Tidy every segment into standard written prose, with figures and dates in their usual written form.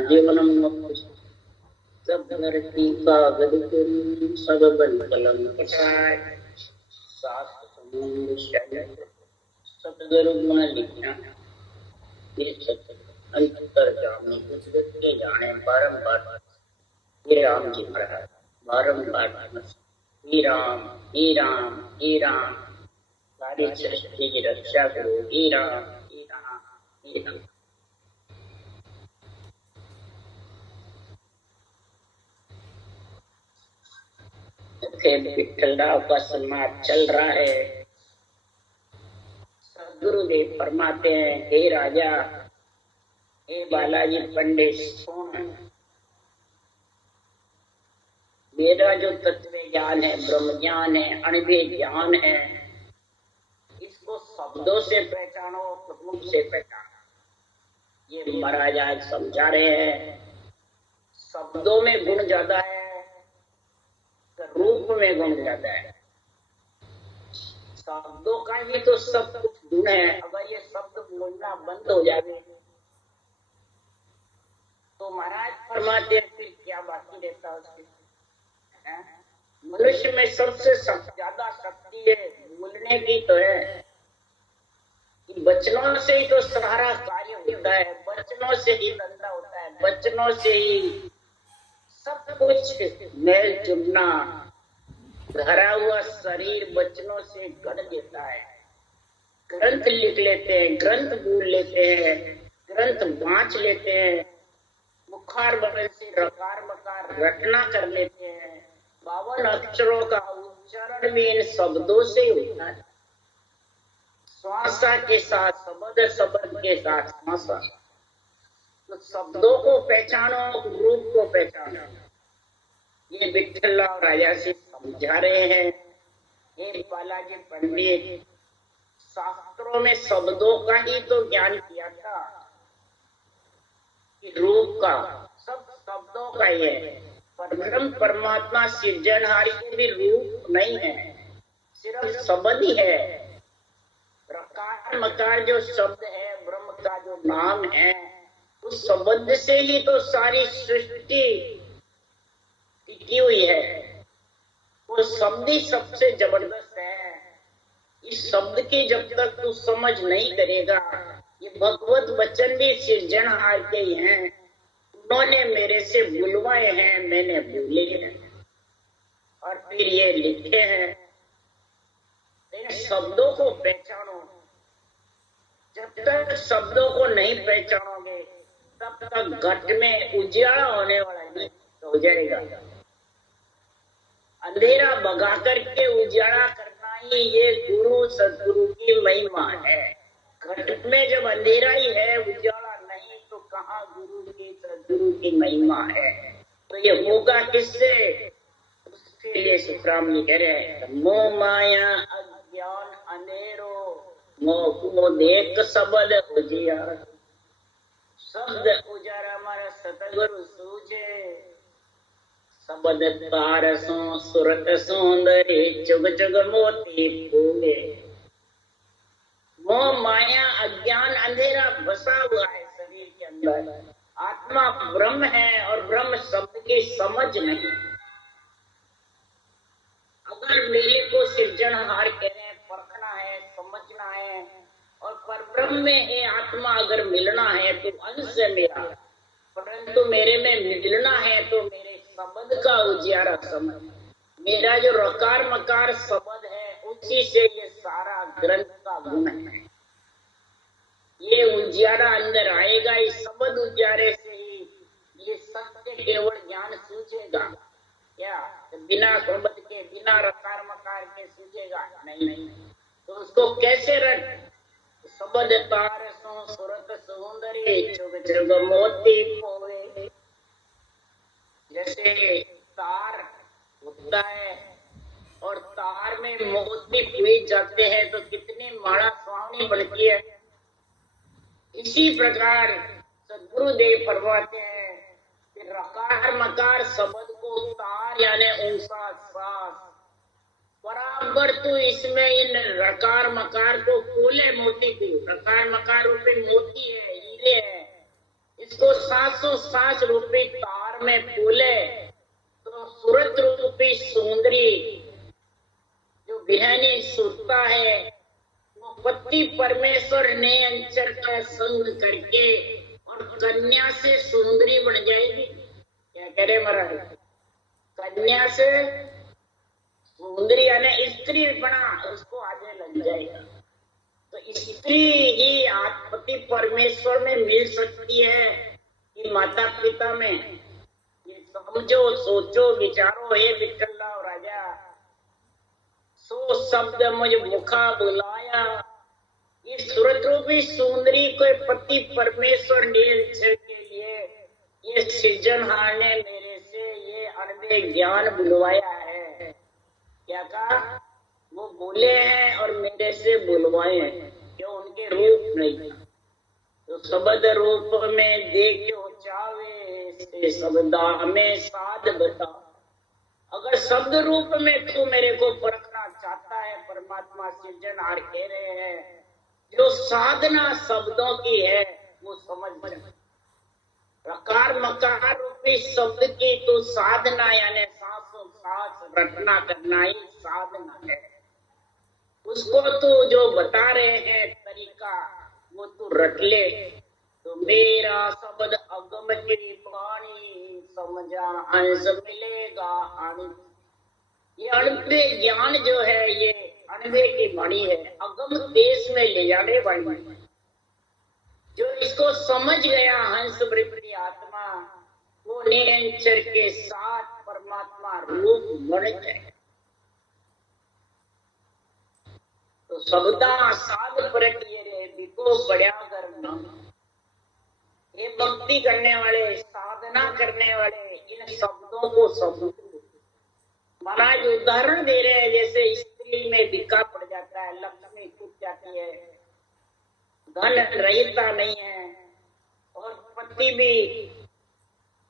जीवनम सब धरती कागज सब बन कलम पठाए शास्त्र समुद्र शैल सतगुरु गुण लिखा ये सत्य अंतर जाने कुदरत के जाने बारंबार ये राम जी महाराज बारंबार हे राम हे राम हे राम सारी सृष्टि की रक्षा करो हे राम हे राम हे राम। विठलराव का समाज चल रहा है। सदगुरुदेव फरमाते हैं, हे राजा, हे बालाजी पंडित, सुन, मेरा जो तत्व ज्ञान है, ब्रह्म ज्ञान है, अनुभव ज्ञान है, इसको शब्दों से पहचानो, रूप से पहचानो। ये महाराज आज समझा रहे हैं। शब्दों में गुण ज्यादा है, रूप में गुण ज्यादा है। शब्दों का ही तो सब कुछ गुण है। अगर ये शब्द बोलना बंद हो जाए तो महाराज फरमाते हैं फिर क्या बाकी रहता उसके। मनुष्य में सबसे ज्यादा शक्ति है बोलने की तो है। वचनों से ही तो सारा कार्य होता है, वचनों से ही धंधा होता है, वचनों से ही सब कुछ। मेल चुनना, भरा हुआ शरीर वचनों से गढ़ देता है। ग्रंथ लिख लेते हैं, ग्रंथ बोल लेते हैं, ग्रंथ बांच लेते हैं, मुखार बदल से रकार मकार रटना कर लेते हैं। 52 अक्षरों का उच्चारण भी इन शब्दों से होता है। श्वासा के साथ शब्द, शब्द के साथ श्वासा। तो शब्दों को पहचानो, रूप को पहचानो। ये विठलराव राजा से समझा रहे हैं। हे बालाजी पंडित, शास्त्रों में शब्दों का ही तो ज्ञान किया था, कि रूप का सब शब्दों का ही है। परब्रह्म परमात्मा सृजनहारी के भी रूप नहीं है, सिर्फ शब्द ही है। रकार मकार जो शब्द है, ब्रह्म का जो नाम है, उस शब्द से ही तो सारी सृष्टि टिकी हुई है। वो शब्द ही सबसे जबरदस्त है। इस शब्द की जब तक तू समझ नहीं करेगा, ये भगवत वचन भी सृजनहार के ही हैं। उन्होंने मेरे से बुलवाए हैं, मैंने बोले हैं और फिर ये लिखे हैं। इन शब्दों को पहचानो। जब तक शब्दों को नहीं पहचानोगे तब तक घट में उजियारा होने वाला नहीं हो जाएगा। अंधेरा भगा करके उजाड़ा करना ही ये गुरु सदगुरु की महिमा है। घट में जब अंधेरा ही है, उजाड़ा नहीं, तो कहाँ गुरु की सदगुरु की महिमा है। तो ये होगा किससे? उसके लिए सुखराम जी कह रहे हैं, मोह माया अज्ञान अंधेरो, मोह को देख शब्द उजियारा। शब्द उजारा हमारा सतगुरु सूझे, शब्द पारसों सुरत सुंदरी, चुग चुग मोती फूले। मोह माया अज्ञान अंधेरा बसा हुआ है शरीर के अंदर। आत्मा ब्रह्म है और ब्रह्म शब्द की समझ नहीं। अगर मेरे को सृजनहार कह रहे हैं, परखना है, समझना है, और परब्रह्म में है आत्मा अगर मिलना है तो अंश है मेरा, परंतु मेरे में मिलना है तो मेरे शब्द का उजियारा समझ। मेरा जो रकार मकार शब्द है, उसी से ये सारा ग्रंथ का गुण है। ये उजियारा अंदर आएगा, इस शब्द उजियारे से ही ये सत्य केवल ज्ञान सूझेगा। क्या बिना शब्द के, बिना रकार मकार के सूझेगा? नहीं। तो उसको कैसे रट? शब्द पारसों सुरत सुंदरी, चुग चुग मोती पोवे। जैसे तार होता है और तार में मोती पिए जाते हैं तो कितनी माला सुहावनी बनती है। इसी प्रकार सदगुरुदेव फरमाते हैं कि रकार मकार शब्द को तार यानी ऊंसा सांस बराबर, तो इसमें इन रकार मकार को खोले मोती को। रकार मकार रूपी मोती है, हीरे है। इस इसको 700 रूपी तार में फूले तो सूरत रूपी सुंदरी जो बिहानी सुरता है वो पति परमेश्वर ने अंचर का संग करके और कन्या से सुंदरी बन जाएगी। क्या कह रहे महाराज? कन्या से सुंदरी यानी स्त्री बना, उसको आगे लग जाएगा। तो स्त्री ही पति परमेश्वर में मिल सकती है कि माता पिता में? ये समझो, सोचो, विचारो। हे विठ्ठलराव राजा, सो शब्द मुझ मुखा बुलाया, इस सूरत रूपी सुंदरी को पति परमेश्वर निरंतर के लिए ये सृजनहार ने मेरे से ये अनबे ज्ञान बुलवाया है। क्या कहा? वो बोले हैं और मेरे से बुलवाए हैं, क्यों? उनके रूप नहीं तो शब्द रूप में देखो चावे से शब्दा में साध बता। अगर शब्द रूप में तू मेरे को परखना चाहता है, परमात्मा सृजनहार कह रहे हैं, जो साधना शब्दों की है वो समझ जा। रकार मकार रूपी शब्द की तो साधना यानी सांसों सांस रटना करना ही साधना है। उसको तो जो बता रहे हैं तरीका वो तू रट ले। तो मेरा शब्द अगम की पानी समझा अंश मिलेगा आनी। ये अणुवे ज्ञान जो है ये अणुवे की वाणी है, अगम देश में ले जाने वाली। जो इसको समझ गया हंस वृत्ति आत्मा, वो निरंतर के साथ परमात्मा रूप बन जाए। तो शब्दा साध प्रक्रिया रे बिको बड़ा करना। ये भक्ति करने वाले, साधना करने वाले इन शब्दों को समझो। महाराज उदाहरण दे रहे हैं, जैसे स्त्री में बिका पड़ जाता है, लक्ष्मी टूट जाती है, धन रहता नहीं है और पति भी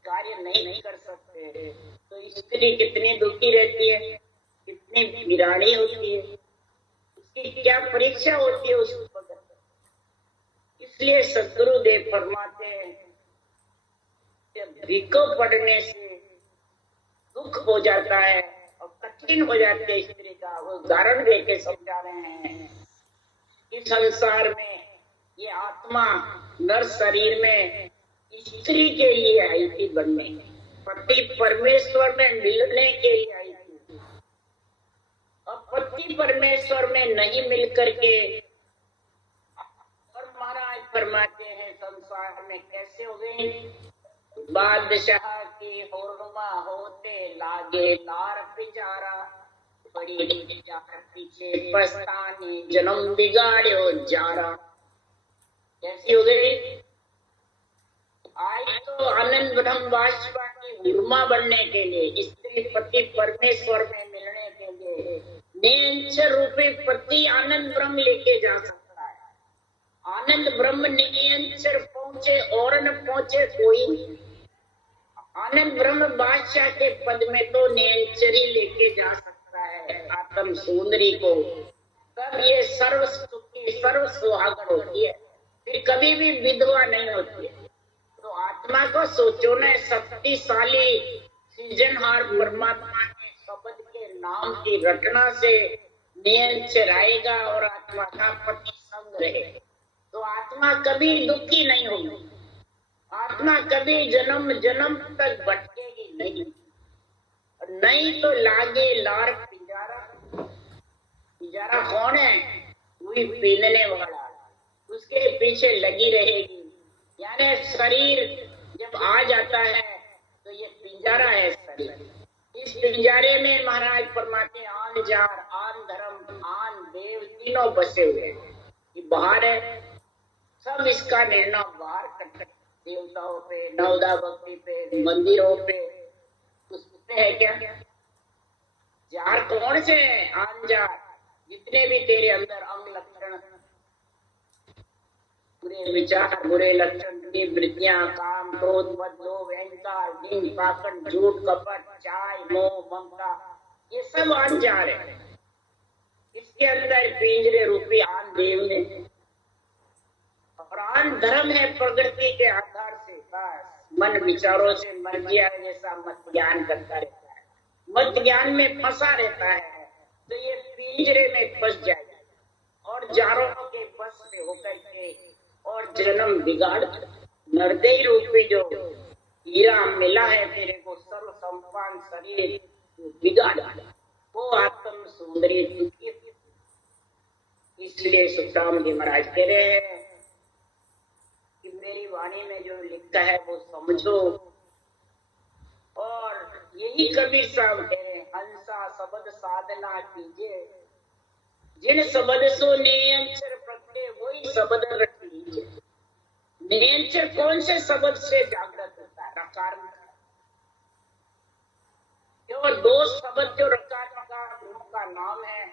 कार्य नहीं कर सकते, तो स्त्री कितनी दुखी रहती है, कितनी वीरानी होती है, उसकी क्या परीक्षा होती है उस वक्त। इसलिए सदगुरुदेव फरमाते हैं भिको पड़ने से दुख हो जाता है और कठिन हो जाती है स्त्री का। वो उदाहरण दे के समझा रहे हैं इस संसार में ये आत्मा नर शरीर में स्त्री के लिए आई थी बनने, पति परमेश्वर में मिलने के लिए आई थी। और पति परमेश्वर में नहीं मिल करके और महाराज फरमाते हैं संसार में कैसे हो गए। बादशाह की हुरमा होते लागे लार पिचारा, बड़ी जार पीछे पछताने जन्म बिगाड़ो जारा। कैसी हो गई? आई तो आनंद ब्रह्म बादशाह की हुरमा बनने के लिए, स्त्री पति परमेश्वर में मिलने के लिए निरंतर रूपी पति आनंद ब्रह्म लेके जा सकता है। आनंद ब्रह्म निरंतर पहुंचे और न पहुंचे कोई नहीं। आनंद ब्रह्म बादशाह के पद में तो निरंतर ही लेके जा सकता है आत्म सुंदरी को। तब ये सर्व सुखी सर्व सुहागन होती है, फिर कभी भी विधवा नहीं होती है। तो आत्मा को सोचो न, शक्तिशाली सृजनहार परमात्मा के शब्द के नाम की रटना से निरंतर आएगा और आत्मा का पति संग रहे, तो आत्मा कभी दुखी नहीं होगी। आत्मा कभी जन्म जन्म तक भटकेगी नहीं। नहीं तो लागे लार पिंजारा। पिंजारा कौन है? वही पीलने वाला, उसके पीछे लगी रहेगी। यानी शरीर जब आ जाता है तो ये पिंजारा है शरीर। इस पिंजारे में महाराज फरमाते आन जार आन धर्म आन देव तीनों बसे हुए हैं। बाहर है सब, इसका निर्णय बाहर कर देवताओं पे, नवदा भक्ति पे, मंदिरों पे, उस पे है क्या? जार कौन से है? आन जार जितने भी तेरे अंदर अंग लक्षण, बुरे विचार, बुरे लक्षण, बुरी वृत्तियां, काम क्रोध मद लोभ अहंकार ढींग पाखंड झूठ कपट चाय मोह ममता, ये सब आन जार है। इसके अंदर पिंजरे रूपी आन देव ने, और आन धर्म है प्रकृति के आधार से। रहता है, मन विचारों से मर्जिया जैसा मत ज्ञान करता रहता है, मत ज्ञान में फंसा रहता है, तो ये पिंजरे में फंस जाएगा और जारों के बस में होकर के और जन्म बिगाड़ नरदेही रूपी जो हीरा मिला है तेरे को, सर्व संपन्न शरीर बिगाड़ वो आत्म सुंदरी। इसलिए सुखराम जी महाराज कह रहे हैं कि मेरी वाणी में जो लिखा है वो समझो। और यही कबीर साहब कह रहे हैं, हंसा शब्द साधना कीजिए, जिन शब्द सो नियंचर प्रगटे वही शब्द रख लीजिए। नियंचर कौन से शब्द से जागृत होता है? रकार केवल दो शब्द जो रकार का नाम है,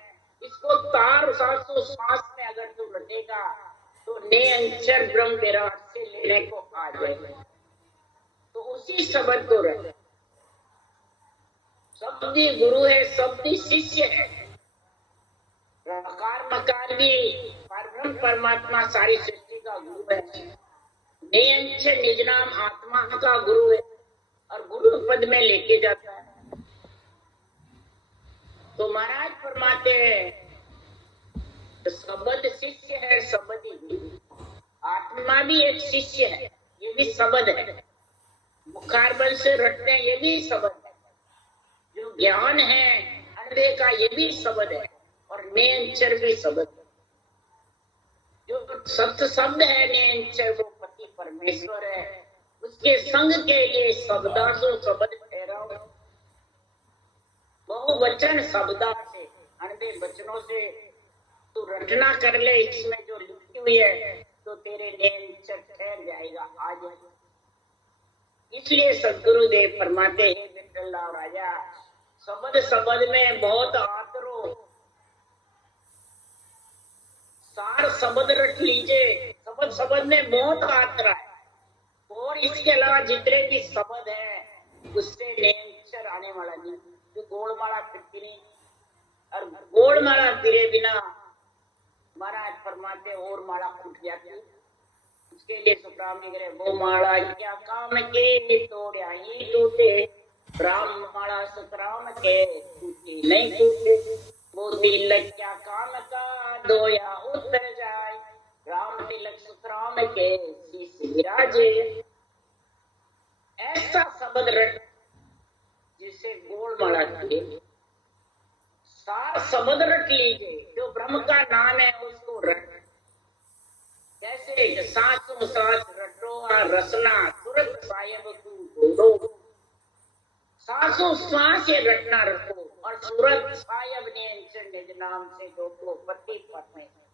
इसको तार 700 श्वास में अगर तू रटेगा तो नियंचर ब्रह्म विराट से लेने को आ जाएगा। तो उसी शब्द को रटे। शब्दी गुरु है, शब्दी शिष्य है। रकार मकार भी परब्रह्म परमात्मा सारी सृष्टि का गुरु है। नियंचर निज नाम आत्मा का गुरु है और गुरु पद में लेके जाता है। तो महाराज फरमाते हैं शब्द शिष्य है, शब्द ही गुरु। आत्मा भी एक शिष्य है, ये भी शब्द है। बुखार बल से रटते हैं, ये भी शब्द है। जो ज्ञान है अंधे का, ये भी शब्द है। और नियंचर भी शब्द है। जो सत्य शब्द है नियंचर, वो पति परमेश्वर है। उसके संग के लिए शब्दासो शब्द ठहराओ। बहुवचन शब्दा से, अंधे वचनों से तू रटना कर ले, इसमें जो लिखी हुई है तो तेरे नियंचर ठहर जाएगा, आ जाएगा। इसलिए सदगुरुदेव फरमाते हैं विठल राजा, शब्द शब्द में बहुत आतरो, सार शब्द रख लीजिए। शब्द शब्द में बहुत आतरा है। और इसके अलावा जितने भी शब्द है उससे नियंचर आने वाला नहीं। जो गोलमाला फिरती नहीं, और गोलमाला फिरे बिना महाराज फरमाते और माला फूट जाती है। उसके लिए सुखराम जी कह, वो माला क्या काम के तोड़ा ही टूटे, राम माला सुखराम के टूटे नहीं टूटे। वो तिलक क्या काम का दोया उतर जाए, राम तिलक सुखराम के शीश विराजे। ऐसा शब्द रट जिसे गोलमाला किए, सार शब्द रट लीजिए। जो ब्रह्म का नाम है उसको रट। जैसे सांसों सांस रटो रसना तुरंत सायब तू ढूंढो। सांसों सांस ये रटना रखो और सूरत सायब नियंचन निज नाम से जोड़ो पति परमेश्वर।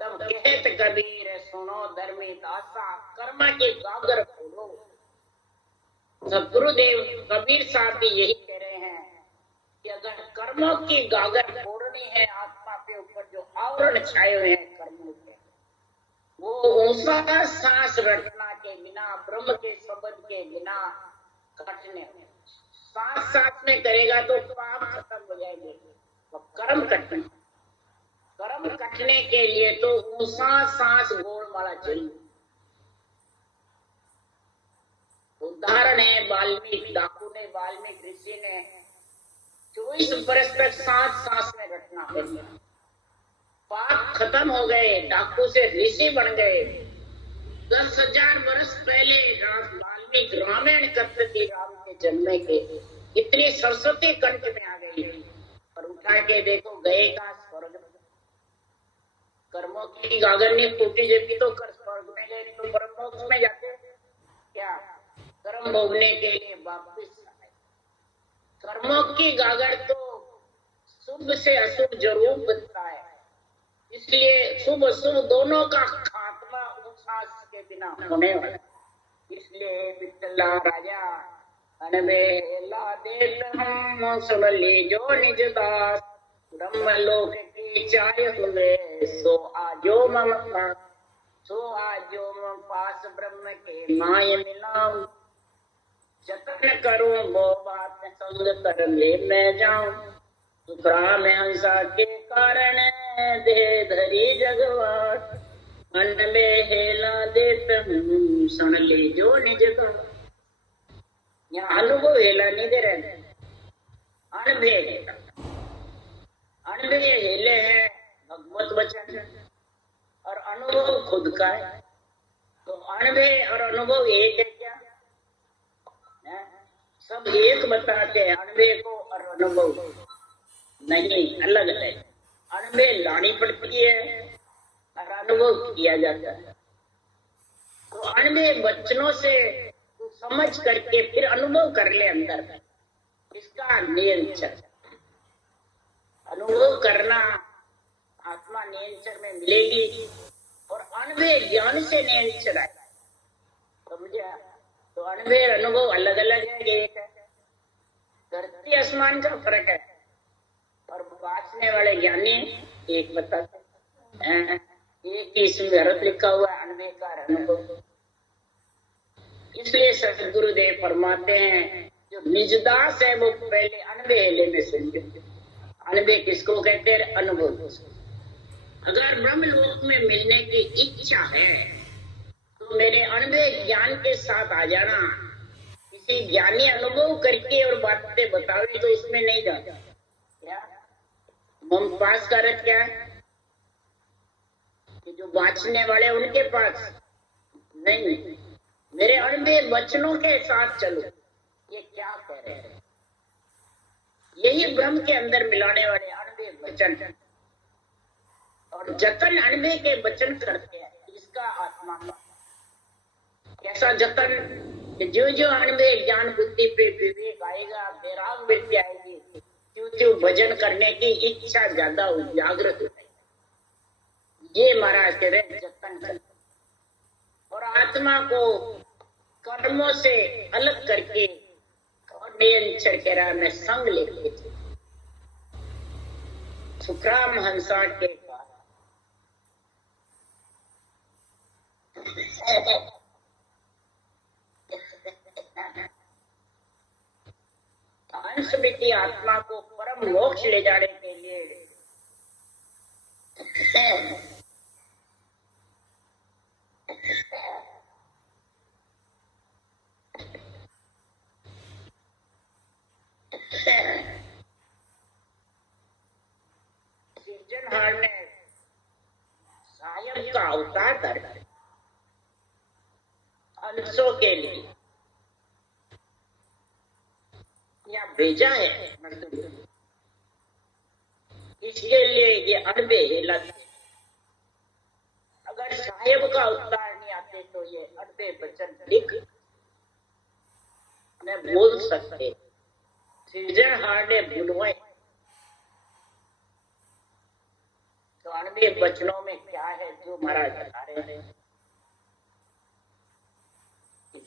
तब कहत कबीर सुनो धर्मी दासा, कर्मा के गागर खोलो। सदगुरुदेव कबीर साहब भी यही कह रहे हैं कि अगर कर्मों की गागर फोड़नी है, आत्मा के ऊपर जो आवरण छाए हुए हैं कर्मों के, वो ऊंचा सांस रटना के बिना, ब्रह्म के शब्द के बिना कटने, सांस सांस में करेगा तो पाप खत्म हो जाएंगे। तो कर्म कटने के लिए तो ऊंचा सांस गोलमाला चाहिए। उदाहरण है वाल्मीकि डाकू ने, वाल्मीकि ऋषि ने 24 वर्ष तक सांस में रटना कर लिया। पाप खत्म हो गए, डाकू से ऋषि बन गए। 10,000 वर्ष पहले वाल्मीकि रामायण करते थे, राम के जन्म के। इतनी सरस्वती कंठ में आ गई और उठा के देखो गए का स्वर्ग। कर्मों की गागर नहीं फूटी, जबकि तो स्वर्ग में गए तो परम मोक्ष में जाते क्या? कर्म भोगने के लिए वापिस आए। कर्मों की गागर तो शुभ से अशुभ जरूर बनता है। इसलिए शुभ अशुभ दोनों का खात्मा उच्छ्वास के बिना होने वाला। इसलिए विठला राजा अनबेला देत हम सुन ले जो निज दास, ब्रह्मलोक की चाय हुए सो आजो ममता, सो आजो मम पास ब्रह्म के माय मिलाऊं। जतन करूं वो बात संग कर ले मैं जाऊं, सुखराम हंसा के कारण दे धरी जगवार। अनबे हेला देत हूँ सुन ले जो निज का। यहाँ अनुभव हेला नहीं दे रहे, अनबे हेला। अनबे हेले हैं भगवत वचन और अनुभव खुद का है। तो अनबे और अनुभव एक है क्या? सब एक बताते हैं अनबे को और अनुभव नहीं, अलग अलग। अनबे लानी पड़ती है और अनुभव किया जाता है। तो अनबे वचनों से समझ करके फिर अनुभव कर ले अंदर में, इसका नियंत्रण। अनुभव करना आत्मा नियंत्रण में मिलेगी और अनबे ज्ञान से नियंत्रण है, समझा? तो अनबे अनुभव अलग अलग है, एक है। धरती आसमान का फर्क है और बांचने वाले ज्ञानी एक बताते हैं। एक ही इसमें अर्थ लिखा हुआ है अनबे का अनुभव। इसलिए सदगुरुदेव फरमाते हैं जो निजदास है वो पहले अनबे हेले में समझे। अनबे किसको कहते हैं? अनुभव। अगर ब्रह्म लोक में मिलने की इच्छा है तो मेरे अनबे ज्ञान के साथ आ जाना। किसी ज्ञानी अनुभव करके और बातें बतावे तो इसमें नहीं जाता। क्या हम पास का अर्थ क्या है कि जो बांचने वाले उनके पास नहीं, मेरे अनबे वचनों के साथ चलो। ये क्या कह रहे हैं? यही ब्रह्म के अंदर मिलाने वाले अनबे वचन है। और जतन अनबे के वचन करते हैं, इसका आत्मा कैसा जतन कि जो जो अनबे ज्ञान बुद्धि पे विवेक आएगा, वैराग वृत्ति आएगी, त्यों त्यों भजन करने की इच्छा ज्यादा जागृत हो जाएगी। ये महाराज कह रहे जतन कर। और आत्मा को कर्मों से अलग करके और नियंत्रण कह रहा मैं संग लेके थे। सुखराम हंसा के हंस बेटी आत्मा को परम मोक्ष ले जाने के लिए सृजनहार ने सायब का अवतार कर हंसों के लिए यहाँ भेजा है। इसके लिए ये अनबे हेला। अगर साहेब का अवतार नहीं आते तो ये अनबे वचन लिख न बोल सकते। सृजनहार ने बुलवाए तो अनबे वचनों में क्या है जो महाराज बता रहे हैं?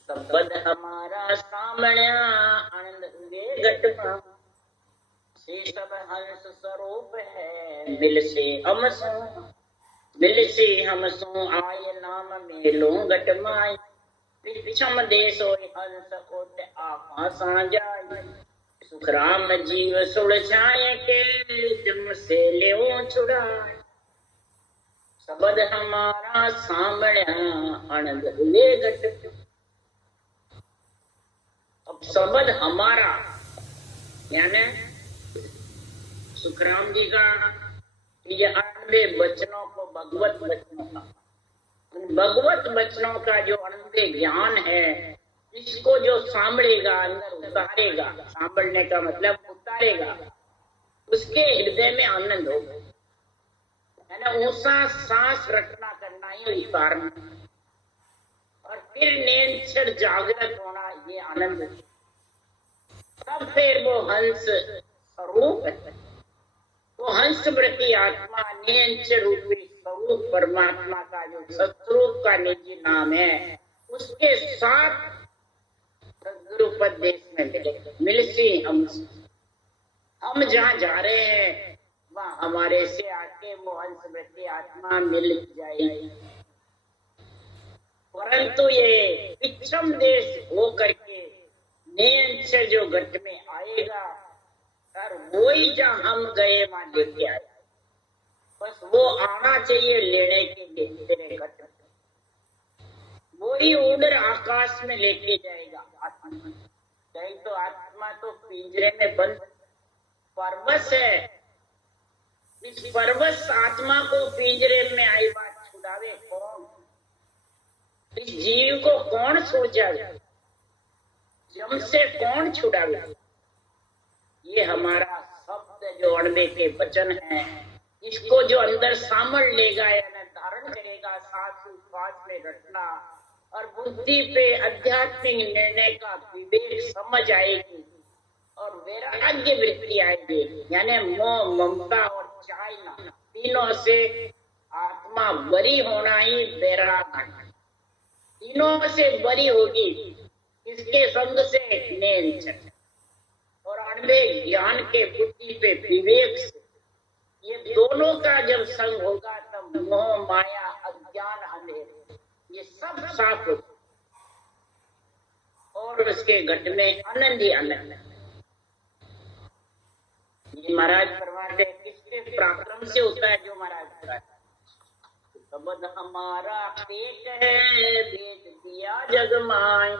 शब्द हमारा सामण्या आनंद हुए घटमा से सब हंस स्वरूप है मिल से हम सो आय नाम मेलो घटमाय विषम देश हंस ओट आकाशा जाय सुखराम जीव सुलझाए के जम से ले छुड़ाए शब्द हमारा सामण्या आनंद हुए घटमा। अब शब्द हमारा यानी सुखराम जी का ये अनबे वचनों को भगवत वचनों का, भगवत वचनों का जो अनबे ज्ञान है इसको जो सांभळेगा, अंदर उतारेगा, सांभळने का मतलब उतारेगा, उसके हृदय में आनंद होगा। है ना, ऊंचा सांस रखना करना ही उतारना और फिर नियंत्रण जागृत होना, ये आनंद। तब फिर वो हंस स्वरूप है, वो हंस वृत्ति आत्मा नियंत्रण रूपी स्वरूप परमात्मा का जो सत्स्वरूप का निजी नाम है उसके साथ सदगुरुपदेश में मिलेगा। मिलसी हम जहाँ जा रहे हैं वहाँ हमारे से आके वो हंस वृत्ति आत्मा मिल जाएगी। परंतु ये विषम देश हो करके नियंत्रण जो घट में आएगा और वही जहाँ हम गए वहां लेके आए। बस वो आना चाहिए लेने के लिए तेरे घर, वो ही उड़ आकाश में लेके जाएगा आत्मा। कहीं तो आत्मा तो पिंजरे में बंद परवश है, इस परवश आत्मा को पिंजरे में आई बात छुड़ावे कौन? इस जीव को कौन सोचावे? जम से कौन छुड़ावे? ये हमारा शब्द जो अणबे के वचन है, इसको जो अंदर सामल लेगा यानी धारण करेगा, सांस श्वास में रटना और बुद्धि पे आध्यात्मिक निर्णय का विवेक समझ आएगी और वैराग्य वृत्ति आएगी, यानी मोह ममता और चाहना तीनों से आत्मा बरी होना ही वैराग, तीनों से बरी होगी। किसके संग से? नेंचर और अणबे ज्ञान के बुद्धि पे विवेक से। ये दोनों का जब संग होगा तब मोह माया अज्ञान अंधेरे ये सब साफ हो और उसके घट में आनंद ही आनंद। ये महाराज फरमाते हैं किसके पराक्रम से होता है? जो महाराज शब्द हमारा पेट है भेज दिया जग माय,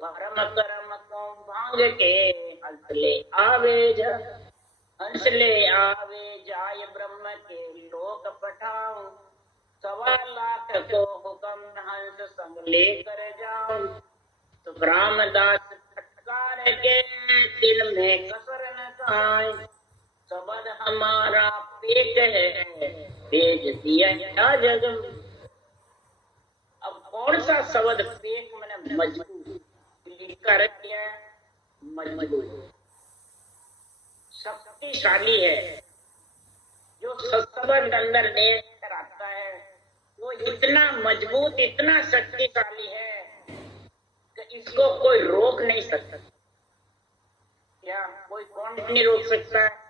कर्म कर्म को भांग के हंस ले आवे जा, हंस ले आवे जाय ब्रह्म के लोक पठाऊं, 1.25 लाख को हुक्म हंस संग लेकर जाऊं, तो रामदास फटकार के दिल में कसर न खाए, शब्द हमारा पेट है भेज दिया जग। अब कौन सा शब्द पेट मैंने मजबूत लिखकर रखा है? मजबूत शक्तिशाली है। जो शब्द अंदर लेकर आता है वो इतना मजबूत इतना शक्तिशाली है कि इसको कोई रोक नहीं सकता। क्या कोई कौन नहीं रोक सकता है?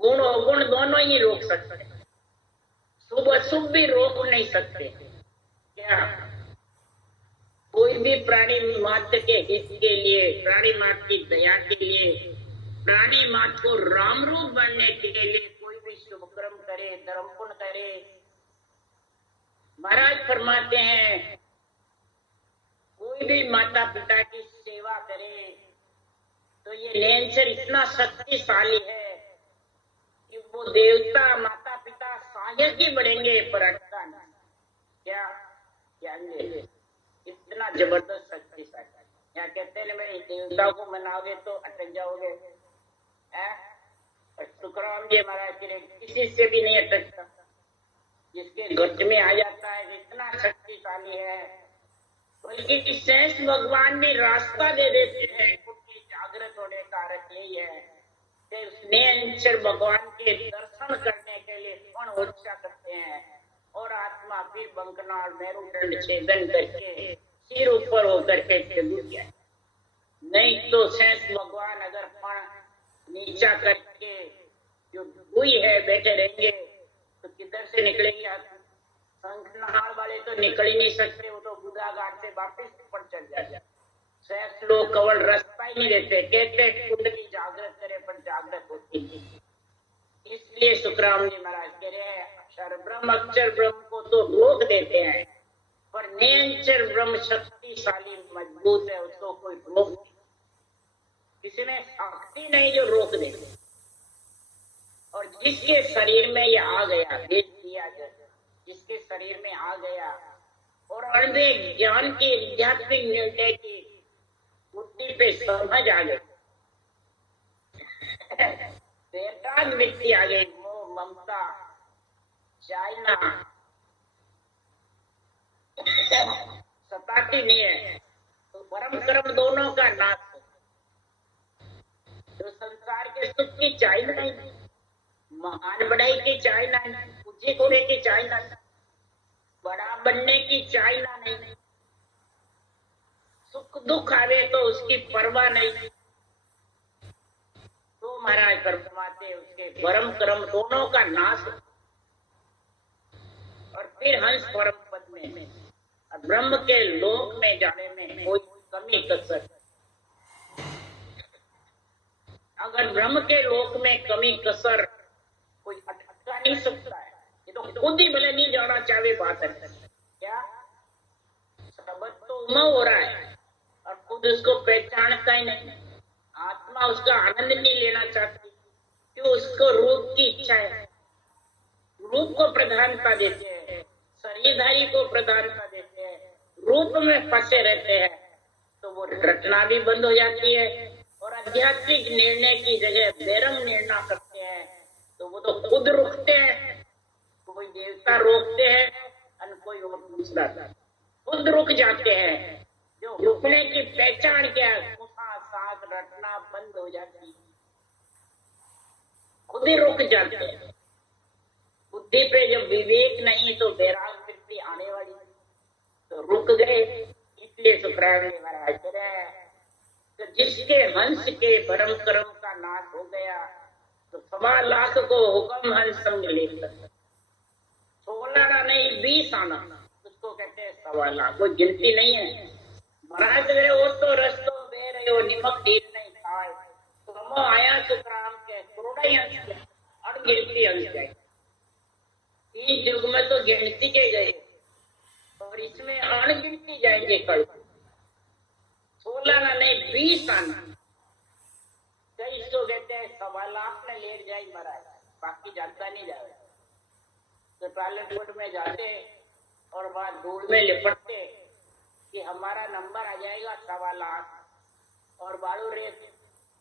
गुण अवगुण दोनों ही रोक सकते, शुभ अशुभ भी रोक नहीं सकते। क्या कोई भी प्राणी मात्र के हित के लिए, प्राणी मात्र की दया के लिए, प्राणी मात्र को राम रूप बनने के लिए कोई भी शुभ कर्म करे, धर्म पुण्य करे। महाराज फरमाते हैं कोई भी माता पिता की सेवा करे तो ये नेचर इतना शक्तिशाली है कि वो देवता माता पिता सहायक ही बढ़ेंगे पर अटका नहीं। क्या जानेंगे? इतना जबरदस्त शक्तिशाली। यहाँ कहते हैं भाई देवताओं को मनाओगे तो अटक जाओगे, शुक्राम जी महाराज के किसी से भी नहीं अटकता, जिसके गट में आ जाता है इतना शक्तिशाली है। बल्कि शेष भगवान भी रास्ता दे देते हैं, कुछ जागृत होने का अर्थ यही है कि उसने अंचर भगवान के दर्शन करने के लिए कौन उच्चा करते हैं और आत्मा फिर बंकनाल मेरुदंड छेदन करके सिर ऊपर होकर के चलू गया। नहीं तो शेष भगवान अगर पण नीचा करके जो हुई है बैठे रहेंगे तो किधर से निकलेंगे आत्मा? शंखनाल वाले तो निकल ही नहीं सकते, वो तो बुधा घाट से वापिस ऊपर चल जाते। शेष लोग केवल रास्ता ही नहीं देते, कहते कुंडली जागृत करे पर जागृत होती नहीं। इसलिए सुखराम जी महाराज कह रहे हैं अक्षर ब्रह्म, अक्षर ब्रह्म को तो रोक देते हैं पर निरंतर ब्रह्म शक्तिशाली मजबूत है, उसको कोई रोक नहीं, किसी में शक्ति नहीं जो रोक दे। और जिसके शरीर में ये आ गया, भेज दिया जाए, जिसके शरीर में आ गया और अणबे ज्ञान की आध्यात्मिक निर्णय की बुद्धि पे समझ आ गई, वैराग वृत्ति आ गई, मोह ममता चाहना सताती नहीं है, तो परम कर्म दोनों का नाश हो। तो संसार के सुख की चाहना नहीं, महान बढ़ाई की चाहना नहीं, ऊंचे घोड़े की चाहना नहीं, बड़ा बनने की चाहना नहीं, सुख दुख आवे तो उसकी परवाह नहीं। तो महाराज फरमाते उसके परम कर्म दोनों का नाश और फिर हंस परम पद में और ब्रह्म के लोक में जाने में कोई कमी कसर। अगर ब्रह्म के लोक में कमी कसर कोई अटकन नहीं सकता है, ये तो खुद ही भले नहीं जाना चाहे बात है। क्या शब्द तो उमा हो रहा है और खुद उसको पहचानता ही नहीं, आत्मा उसका आनंद नहीं लेना चाहती, क्यों? उसको रूप की इच्छा है, रूप को प्रधानता देते हैं, शरीरधारी को प्रधानता देते हैं, रूप में फंसे रहते हैं, तो वो रटना भी बंद हो जाती है और आध्यात्मिक निर्णय की जगह बेरंग निर्णय करते हैं, तो वो तो खुद रुकते हैं, कोई देवता रोकते हैं और कोई और दूसरा खुद रुक जाते हैं। जो रुकने की पहचान क्या है? सांस रटना बंद हो जाती है, खुद ही रुक जाते हैं। बुद्धि पे जब विवेक नहीं तो वैराग वृत्ति आने वाली, तो रुक गए। इसलिए शुक्राचार्य महाराज कह रहे हैं, तो जिसके हंस के भरम कर्म का नाश हो गया, तो 1.25 लाख को हुक्म हंस संग लेकर 16 आना नहीं 20 आना, उसको कहते हैं 1.25 लाख। कोई गिनती नहीं है। महाराज कह रहे वो तो रस्तो दे रहे हो, निमक ढील नहीं खाए, तो आया शुक्राम के करोड़ा ही हंस गया, अनगिनती हंस गए। 3 युग में तो गिनती के गए और इसमें अनगिनती जाएंगे कल। 16 ना नहीं 20 आना। कई इसको कहते हैं 1.25 लाख में लेट जाए महाराज, बाकी जानता नहीं जाए। तो टॉयलेट बोर्ड में जाते और वहां धूल में लिपटते कि हमारा नंबर आ जाएगा 1.25 लाख, और बालू रेत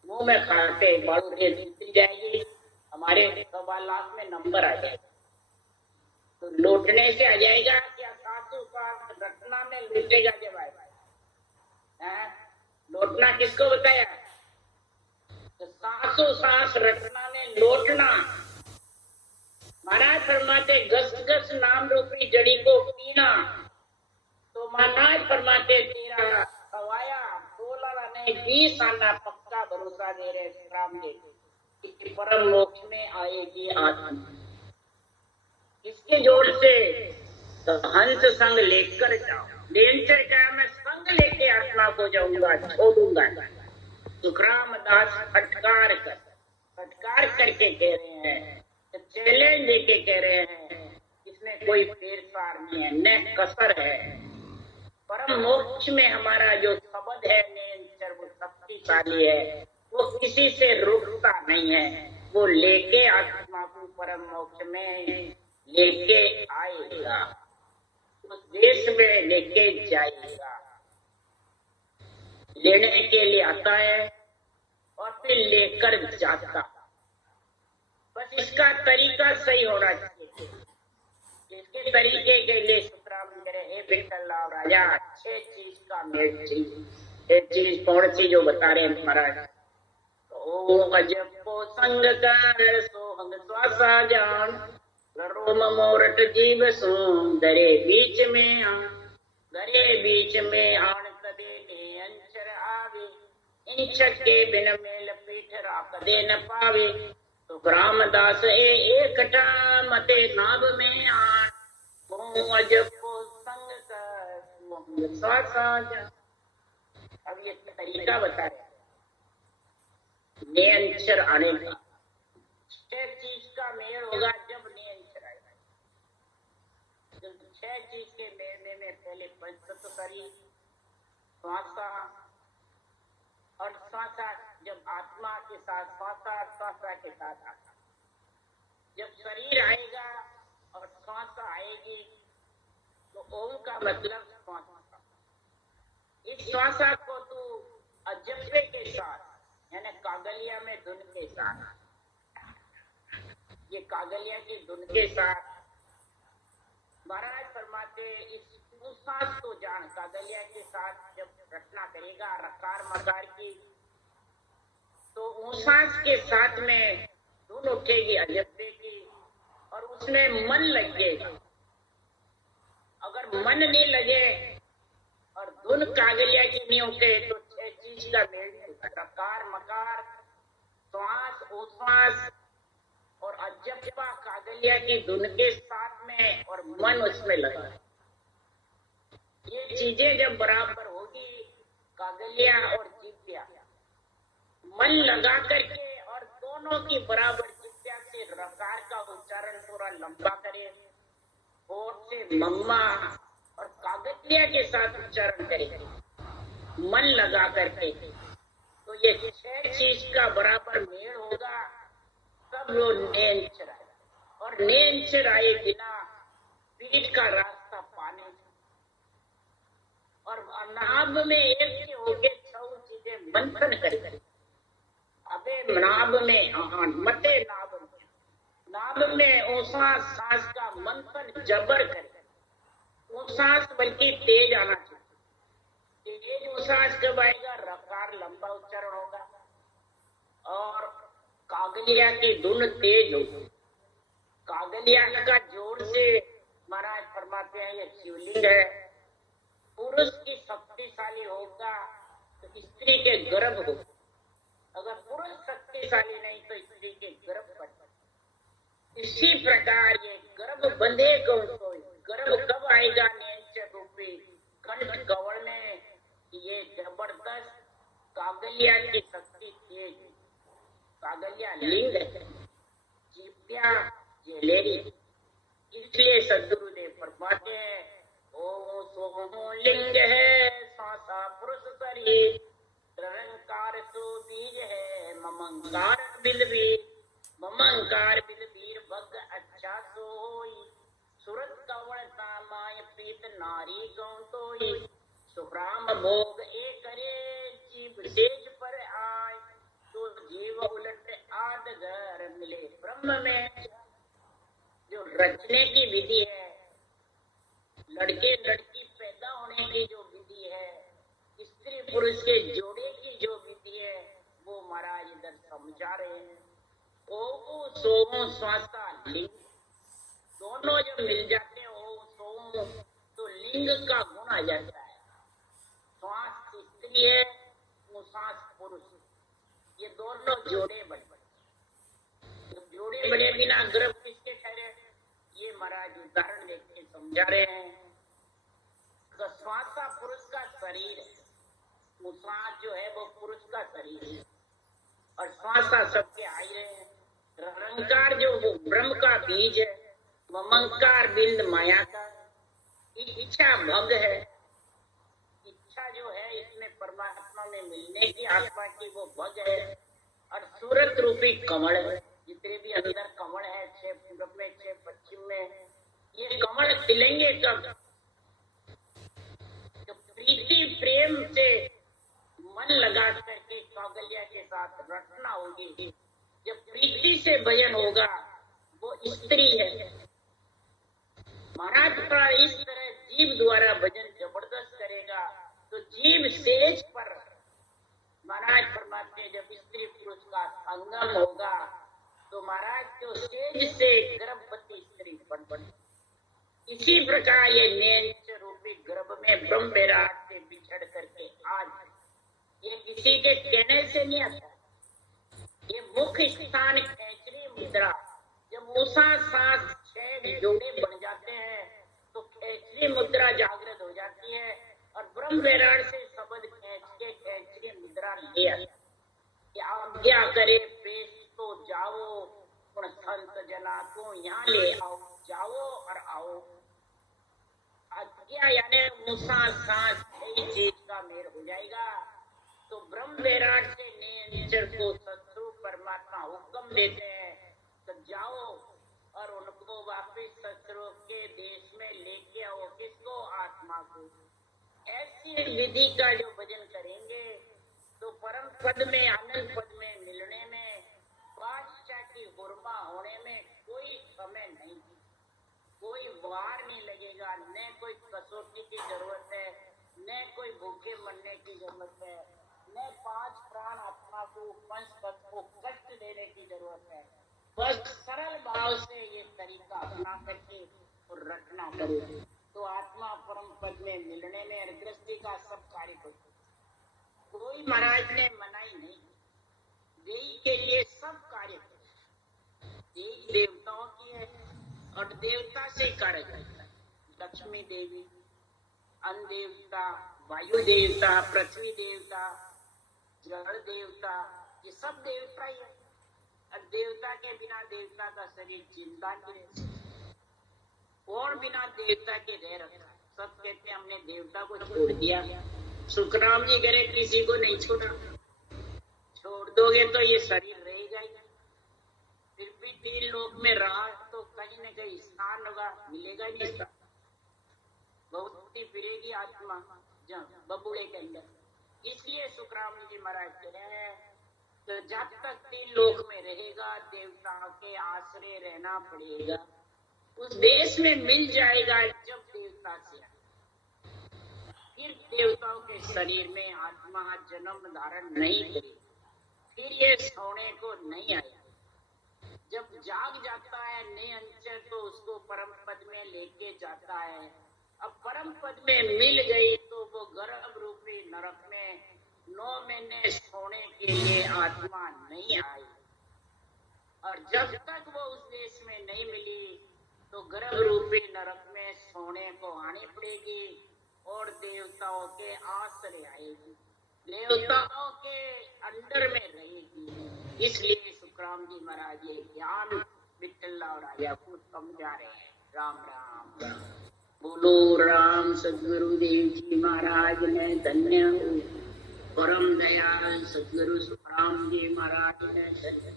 मुंह में खाते, बालू रेत जीती जाएगी, हमारे 1.25 लाख में नंबर आ जाएगा। तो लौटने से आ जाएगा क्या? सासू सास रटना में लूटेगा जब आएगा। लौटना किसको बताया? तो सासू सास रटना ने लौटना। महाराज फरमाते गस गस नाम रूपी जड़ी को पीना, तो महाराज फरमाते तेरा सवाया 16 नहीं 20 आना पक्का भरोसा दे रहे राम जी कि परम मोक्ष में आएगी आत्मा। इसके जोर से तो हंस संग लेकर जाओ। लेंचर क्या? मैं संग लेके आत्मा को जाऊंगा, छोड़ूंगा। सुखराम दास फटकार करके कह रहे हैं, चैलेंज देके कह रहे हैं, इसमें कोई फेर फार नहीं है, न कसर है। परम मोक्ष में हमारा जो शब्द है नेंचर, वो शक्तिशाली है, वो किसी से रुकता नहीं है, वो लेके आत्मा को परम मोक्ष में लेके आएगा, उस देश में लेके जाएगा। लेने के लिए आता है और फिर लेकर जाता। बस इसका तरीका सही होना चाहिए। इसके तरीके के लिए शुक्राम करे, हे विठल राजा, अच्छे चीज का मेल चाहिए। एक चीज कौन सी जो बता रहे हैं महाराज? ओ अजब को संग कर सोहंग श्वासा जान, रोम मोरट जीव सो दरे बीच में आन, दरे बीच में आन तदे ने अंचर आवे, इंचक के बिन मेल पीठ राख दे न पावे। तो रामदास एकटा मते नाभ में आन, ओ अजब को संग कर सोहंग श्वासा जान। अब ये तरीका बता रहे नियंचर आने का। छह चीज का मेल होगा जब नियंचर आएगा। जब 6 चीज के मेल में पहले पंचतत्व शरीर, श्वासा और श्वासा जब आत्मा के साथ, श्वासा के साथ आता। जब शरीर आएगा और श्वासा आएगी तो ओम का मतलब श्वासा। इस श्वासा को तू अजब्बे के साथ, यानी कागलिया में धुन के साथ, ये कागलिया की धुन के साथ महाराज फरमाते इस सांस को जान। कागलिया के साथ जब रचना करेगा रकार मकार की, तो सांस के साथ में धुन उठेगी अजब्बे की और उसमें मन लगेगा। अगर मन नहीं लगे और धुन कागलिया की नहीं उठे तो 6 चीज का मेल नहीं होता। रकार मकार, श्वास, उश्वास और अजब्बा कागलिया की धुन के साथ में और मन उसमें लगा। ये चीजें जब बराबर होगी, कागलिया और जिव्या मन लगा करके और दोनों की बराबर जिव्या से रकार का उच्चारण हो थोड़ा लंबा करे, होठ से मम्मा और कागतिया के साथ उच्चारण करे, मन लगा करके। तो ये 6 चीज का बराबर मेल होगा, तब वो नैन चढ़ाए। और नैन चढ़ाए बिना पीठ का रास्ता पाने, और नाभ में एक के होके 6 चीजें मंथन करे। अबे नाभ में, मते नाभ में ओसा सांस का मंथन जबर करे। वो सांस बल्कि तेज आना चाहिए। तेज वो सांस जब आएगा, रफ्तार लंबा उच्चारण होगा और कागलिया की धुन तेज होगी। कागलिया का जोर से महाराज फरमाते हैं ये शिवलिंग है। पुरुष की शक्तिशाली होगा तो स्त्री के गर्भ हो, अगर पुरुष शक्तिशाली नहीं तो स्त्री के गर्भ बढ़। इसी प्रकार ये गर्भ बंधे कौन सोई, गर्भ कब आएगा नेत्र रूपी कंठ कवल में, ये जबरदस्त कागलिया की शक्ति तेज। कागलिया लिंग है, जीव्या जेलेरी। इसलिए सद्गुरुदेव फरमाते हैं ओ सोहो लिंग है सांसा पुरुष शरीर, निरंकार सो बीज है ममंकार बिलवीर, ममंकार बिलवीर भग अच्छा सोई, सुरत कवल तामाय प्रीत नारी गौन तोई, सुग्राम भोग ए करे जीव सेज पर आय, तो जीव उलट आद घर मिले ब्रह्म में। जो रचने की विधि है, लड़के लड़की पैदा होने की जो विधि है, स्त्री पुरुष के जोड़े की जो विधि है, वो महाराज इधर समझा रहे हैं। ओ सोमो स्वासा लिंग, दोनों जब मिल जाते हो सोमो तो लिंग का गुण आ जाता है। श्वास स्त्री है, वो सांस पुरुष, ये दोनों जोड़े बड़े। तो जोड़े बड़े बिना गर्भ किसके ठहरे, ये महाराज उदाहरण देके समझा रहे हैं। तो श्वासा पुरुष का शरीर है, वो सांस जो है वो पुरुष का शरीर है, और श्वासा सबके आई है। रंकार जो वो ब्रह्म का बीज है, ममंकार बिंद माया का, इच्छा भग है। इच्छा जो है इसमें परमात्मा में मिलने की आत्मा की वो भग है। और सूरत रूपी कमल है, जितने भी अंदर कमल है, 6 पूरब में 6 पश्चिम में, ये कमल खिलेंगे कब, तो प्रीति प्रेम से मन लगा करके कागलिया के साथ रटना होगी। जब प्रीति से भजन होगा, वो स्त्री है। महाराज का इस तरह जीव द्वारा भजन जबरदस्त करेगा तो जीव सेज पर, महाराज फरमाते जब स्त्री पुरुष का संगम होगा तो महाराज जो सेज से गर्भवती स्त्री बन। इसी प्रकार ये नेंच रूपी गर्भ में ब्रह्म विराट से बिछड़ करके आज, ये किसी के कहने से नहीं आता। ये मुख्य स्थान खेचरी मुद्रा, जब ऊषा सांस 6 जोड़े बन जाते हैं तो खेचरी मुद्रा जागृत हो जाती है, और ब्रह्म विराट से शब्द खेच के खेचरी मुद्रा ले आती। आज्ञा करे पेश तो जाओ, उन संत जना को यहाँ ले आओ, जाओ और आओ। आज्ञा यानी ऊषा सांस 6 चीज का मेल हो जाएगा तो ब्रह्म विराट से नेचर को शत्रु परमात्मा हुक्म देते हैं तो जाओ और उनको वापिस शत्रु के देश में लेके आओ। किसको, आत्मा को। ऐसी विधि का जो भजन करेंगे तो परम पद में, आनंद पद में मिलने में, बादशाह की हुर्मा होने में कोई समय नहीं, कोई वार नहीं लगेगा, न कोई कसौटी की जरूरत है, न कोई भूखे मरने की जरूरत है, न 5 प्राण आत्मा को, पंच तत्व को कष्ट देने की जरूरत है। बस सरल भाव से ये तरीका अपना करके और रखना करेंगे तो आत्मा परम पद में मिलने में गृहस्थी का सब कार्य होता। कोई महाराज ने मनाई नहीं, देवी के लिए सब कार्य देवी देवताओं की है और देवता से कार्य करता है। लक्ष्मी देवी, अन्न देवता, वायु देवता, पृथ्वी देवता, जल देवता, ये सब देवता ही है। और देवता के बिना देवता का शरीर जिंदा नहीं रह, कौन बिना देवता के रह रखा? सब कहते हैं हमने देवता को छोड़ दिया। सुखराम जी करे किसी को नहीं छोड़ा। छोड़ दोगे तो ये शरीर रहेगा ही नहीं। फिर भी 3 लोक में रहा तो कहीं न कहीं स्थान होगा, मिलेगा ही नहीं स्थान। बहुत ही फिरेगी आत्मा बबुड़े के अंदर। इसलिए सुखराम जी महाराज कह रहे हैं तो जब तक 3 लोक में रहेगा देवताओं के आश्रय रहना पड़ेगा। उस देश में मिल जाएगा जब देवता से फिर देवताओं के शरीर में आत्मा जन्म धारण नहीं करेगी, फिर ये सोने को नहीं आया। जब जाग जाता है निरंतर तो उसको परम पद में लेके जाता है। अब परम पद में मिल गई तो वो गर्भ रूपी नरक में 9 महीने सोने के लिए आत्मा नहीं आई। और जब तक वो उस देश में नहीं मिली तो गर्भ रूपी नरक में सोने को आनी पड़ेगी और देवताओं के आश्रय आएगी, देवताओं के अंडर में रहेगी। इसलिए सुखराम जी महाराज ये ज्ञान विठल और राजा को समझा रहे हैं। राम राम राम। बोलो राम सदगुरुदेव जी महाराज ने धन्य हो। परम दयाल सदगुरु सुखराम जी महाराज ने धन्य।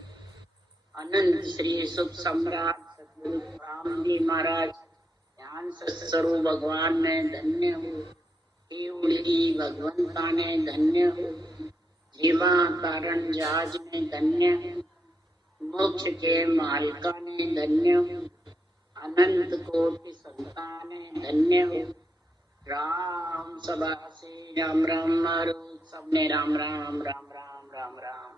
अनंत श्री सुख सम्राट सदगुरु सुखराम जी महाराज ज्ञान सत्स्वरूप भगवान ने धन्य हो। केवली भगवंता ने धन्य हो। जीवा कारण जहाज ने धन्य हो। मोक्ष के मालिका ने धन्य हो। अनंत कोटि संतान ने धन्य हो। राम सभा से राम राम मारो सबने राम राम राम राम राम राम।